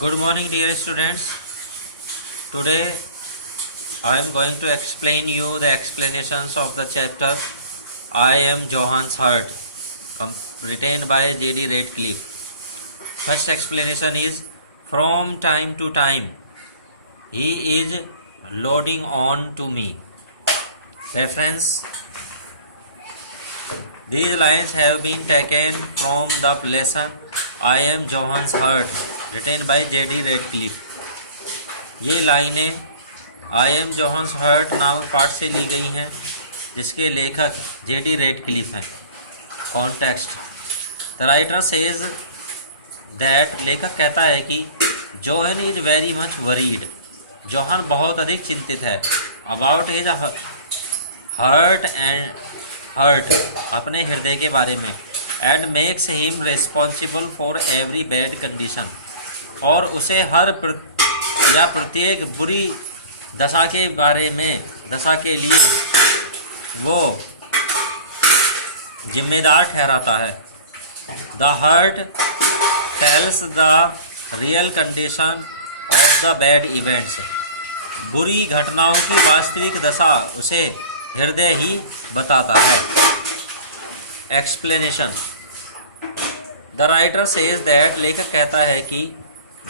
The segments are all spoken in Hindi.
Good morning, dear students. Today I am going to explain you the explanations of the chapter I Am Johan's Heart, written by J.D. Radcliffe. First explanation is, from time to time he is loading on to me. Reference: these lines have been taken from the lesson I Am Johan's Heart, written by J.D. Radcliffe. ये लाइनें I Am Johan's Heart नामक पाठ से ली गई हैं, जिसके लेखक J.D. Radcliffe हैं. Context: The writer says that, लेखक कहता है कि Johan is very much worried. Johan बहुत अधिक चिंतित है about his hurt, अपने हृदय के बारे में, and makes him responsible for every bad condition, और उसे हर प्रत्येक बुरी दशा के बारे में, दशा के लिए वो जिम्मेदार ठहराता है. The hurt tells the real condition of the bad events. बुरी घटनाओं की वास्तविक दशा उसे हृदय ही बताता है. Explanation: the writer says that, लेखक कहता है कि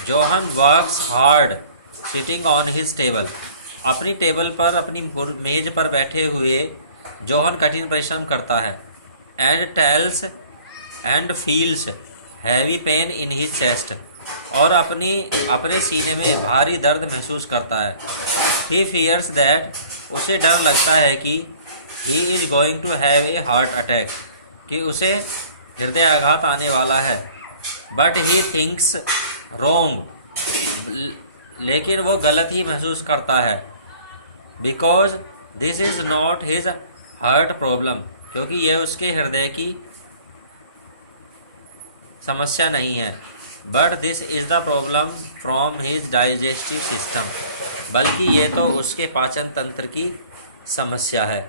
Johan works hard sitting on his table. अपनी टेबल पर, अपनी मेज पर बैठे हुए जोहन कठिन परिश्रम करता है. And tells and feels heavy pain in his chest, और अपने सीने में भारी दर्द महसूस करता है. ही फियर्स दैट, उसे डर लगता है कि he is going to have a heart attack, कि उसे हृदय आघात आने वाला है. बट ही थिंक्स रोंग, लेकिन वो गलत ही महसूस करता है. Because this is not his heart problem, क्योंकि यह उसके हृदय की समस्या नहीं है. But this is the problem from his digestive system, बल्कि ये तो उसके पाचन तंत्र की समस्या है.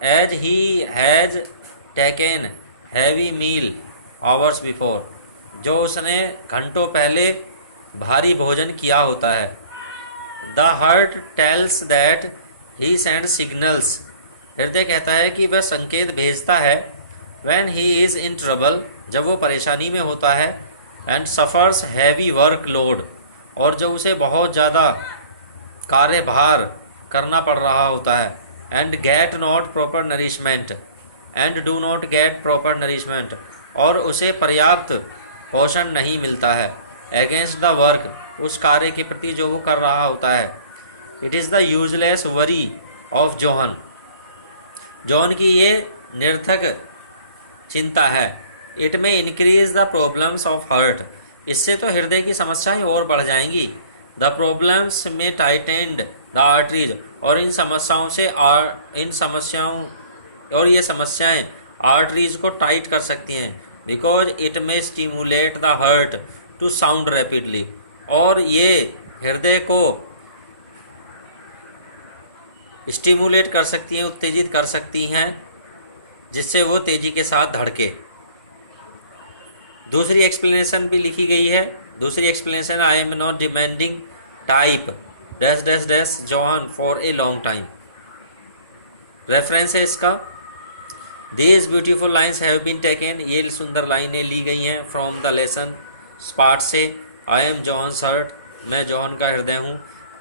As he has taken heavy meal hours before, जो उसने घंटों पहले भारी भोजन किया होता है. The heart tells that he send signals, हृदय कहता है कि वह संकेत भेजता है. When he is in trouble, जब वो परेशानी में होता है. And suffers heavy work load, और जब उसे बहुत ज़्यादा कार्यभार करना पड़ रहा होता है. And get not proper nourishment, and do not get proper nourishment, और उसे पर्याप्त पोषण नहीं मिलता है. अगेंस्ट द वर्क, उस कार्य के प्रति जो वो कर रहा होता है. It is the useless worry of John, John की ये निरर्थक चिंता है. It may increase the problems of heart, इससे तो हृदय की समस्याएं और बढ़ जाएंगी. The problems may tightened the arteries, और ये समस्याएं आर्टरीज को टाइट कर सकती हैं. Because it may stimulate the heart to sound rapidly, और ये हृदय को स्टिमुलेट कर सकती हैं, उत्तेजित कर सकती हैं, जिससे वो तेजी के साथ धड़के. दूसरी एक्सप्लेनेशन भी लिखी गई है. दूसरी explanation: I am not demanding type dash dash dash John for a long time. Reference है इसका. These beautiful lines have been taken, ये सुंदर लाइनें ली गई हैं फ्रॉम द लेसन पाठ से आई एम जॉन्स हार्ट, मैं जॉन का हृदय हूँ.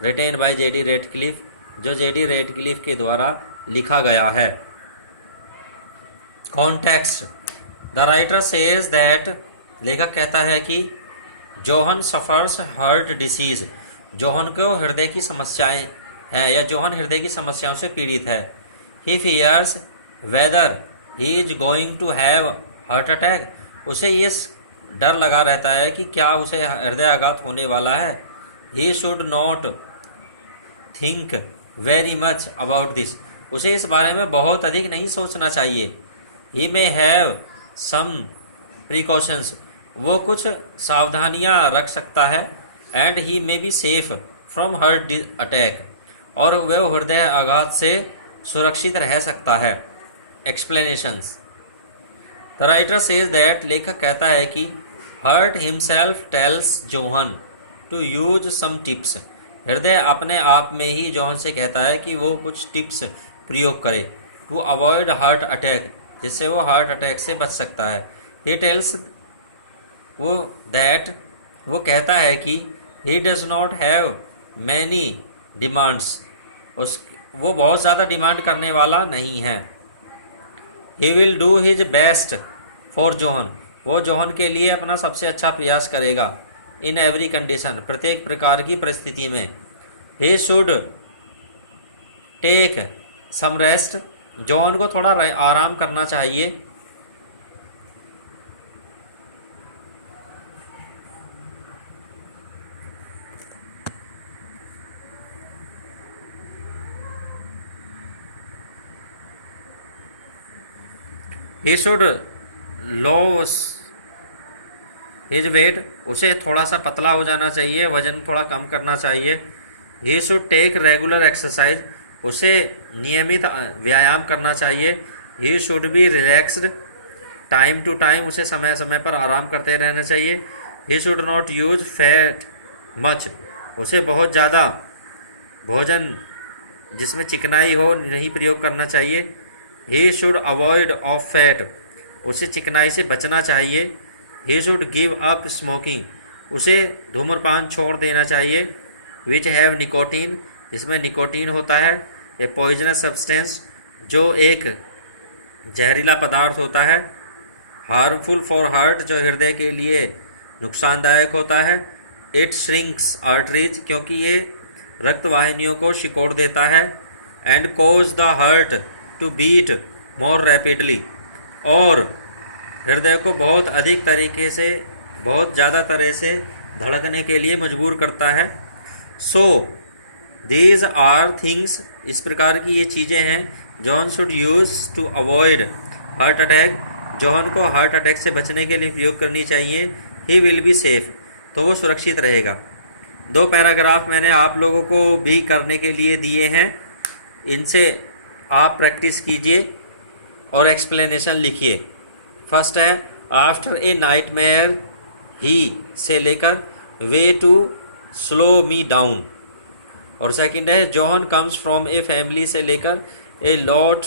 Written by J.D. रेडक्लिफ, जो J.D. रेडक्लिफ के द्वारा लिखा गया है. Context: the writer says that, लेखक कहता है कि Johan suffers heart disease, Johan को हृदय की समस्याएं हैं, या जोहन हृदय की समस्याओं से पीड़ित है. He fears whether he is going to have heart attack, उसे ये डर लगा रहता है कि क्या उसे हृदय आघात होने वाला है. ही should not think very much about this, उसे इस बारे में बहुत अधिक नहीं सोचना चाहिए. ही मे हैव सम प्रिकॉशंस, वो कुछ सावधानियां रख सकता है. And he may be safe from heart attack, और वह हृदय आघात से सुरक्षित रह सकता है. Explanations: the writer says that, लेखक कहता है कि heart himself tells John to use some tips. हृदय अपने आप में ही जॉन से कहता है कि वो कुछ टिप्स प्रयोग करे टू अवॉइड हार्ट अटैक, जिससे वो हार्ट अटैक से बच सकता है। ही टेल्स वो दैट वो कहता है कि he does not have many demands, उस वो बहुत ज़्यादा डिमांड करने वाला नहीं है। He will do his best for John, वो जॉन के लिए अपना सबसे अच्छा प्रयास करेगा। इन एवरी कंडीशन, प्रत्येक प्रकार की परिस्थिति में। He should take some rest, John को थोड़ा आराम करना चाहिए। He should lose his weight, उसे थोड़ा सा पतला हो जाना चाहिए, वजन थोड़ा कम करना चाहिए। He should take regular exercise, उसे नियमित व्यायाम करना चाहिए। He should be relaxed time to time, उसे समय समय पर आराम करते रहना चाहिए। He should not use fat much, उसे बहुत ज़्यादा भोजन जिसमें चिकनाई हो नहीं प्रयोग करना चाहिए। He should avoid of fat, उसे चिकनाई से बचना चाहिए। He should give up smoking, उसे धूम्रपान छोड़ देना चाहिए। विच हैव निकोटीन, जिसमें निकोटीन होता है। ए पॉइजनस सब्सटेंस, जो एक जहरीला पदार्थ होता है। हार्मफुल फॉर हार्ट, जो हृदय के लिए नुकसानदायक होता है। इट श्रिंक्स आर्टरीज, क्योंकि ये रक्त वाहिनियों को सिकोड़ देता है। And cause the heart to beat more rapidly, और हृदय को बहुत अधिक तरीके से, बहुत ज़्यादा तरह से धड़कने के लिए मजबूर करता है। सो दीज आर थिंग्स, इस प्रकार की ये चीज़ें हैं John should use to avoid heart attack, John को हार्ट अटैक से बचने के लिए प्रयोग करनी चाहिए। ही विल बी सेफ, तो वो सुरक्षित रहेगा। 2 पैराग्राफ मैंने आप लोगों को भी करने के लिए दिए हैं, इनसे आप प्रैक्टिस कीजिए और एक्सप्लेनेशन लिखिए। फर्स्ट है आफ्टर ए नाइटमेयर ही से लेकर way to slow me down, और सेकंड है John comes from a family से लेकर a lot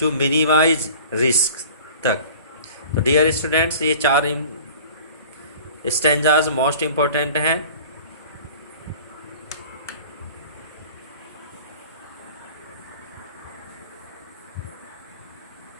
to minimise risk तक। तो डियर स्टूडेंट्स, ये 4 स्टैंजाज मोस्ट इम्पोर्टेंट हैं।